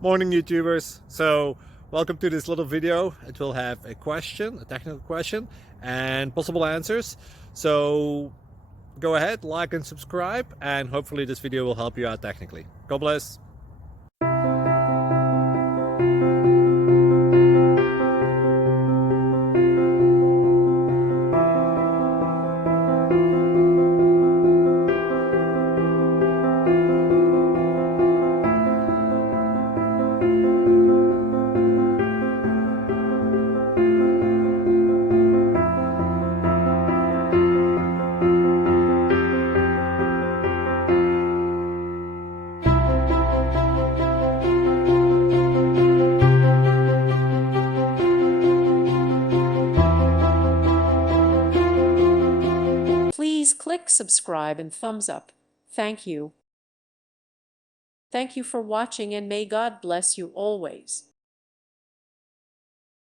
Morning YouTubers. So welcome to this little video. It will have a question, a technical question, and possible answers. So go ahead, like and subscribe, and hopefully this video will help you out technically. God bless. Please click subscribe and thumbs up. Thank you. Thank you for watching and may God bless you always.